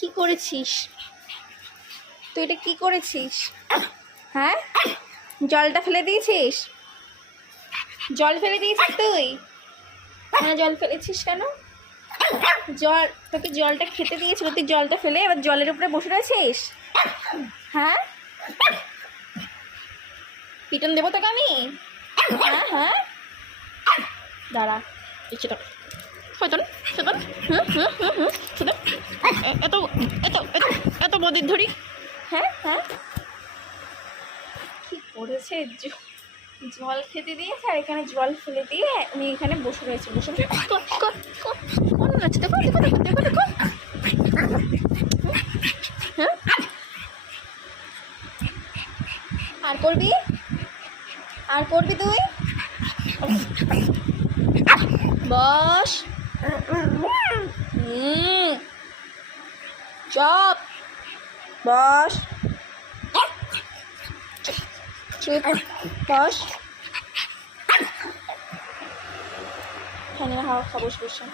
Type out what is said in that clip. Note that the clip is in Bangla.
কি করেছিস তুই? এটা কি করেছিস? হ্যাঁ, জলটা ফেলে দিয়েছিস? জল ফেলে দিয়েছিস তুই? হ্যাঁ, জল ফেলেছিস কেন? জল, তোকে জলটা খেতে দিয়েছিল, তুই জলটা ফেলে এবার জলের উপরে বসে রয়েছিস? হ্যাঁ, পিটন দেবো তোকে আমি? হ্যাঁ হ্যাঁ, দাঁড়া, ইচ্ছে তো শয়তান শয়তান। হুম হুম হুম হুম, শয়তান। এত এত এত এত বদির ধরি। হ্যাঁ হ্যাঁ, কি করেছে? জল খেতে দিয়েছে আর এখানে জল ফেলে দিয়ে উনি এখানে বসে রয়েছে। বসে বসে কোন আছে? দেখো দেখো দেখো দেখো দেখো। হ্যাঁ, আর করবি? আর করবি তুই? বস। চপ। বস, চুপ, বস। এখানে হাওয়া খাবো বসে।